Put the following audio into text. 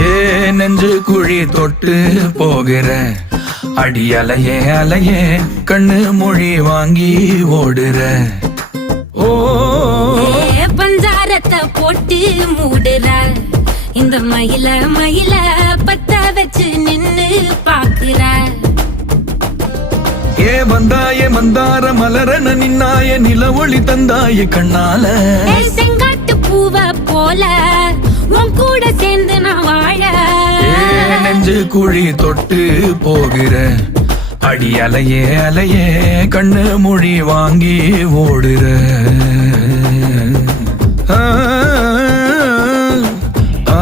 ஏ நெஞ்சு குழி தொட்டு போகிற அடி அலையே அலையே கண்ணு மொழி வாங்கி ஓடுற. ஓ பஞ்சாரத்தை போட்டு மூடுற இந்த மயில மயில பத்த வச்சு நின்னு பாக்குற. ஏ வந்தாய மந்தார மலரன நின்னாய நில ஒளி தந்தாய கண்ணால. செங்காட்டு பூவ போல உன் கூட சேர்ந்து நான் வாழ. நெஞ்சு குழி தொட்டு போகிற அடி அலையே அலையே கண்ணு மொழி வாங்கி ஓடுற. ஆ ஆ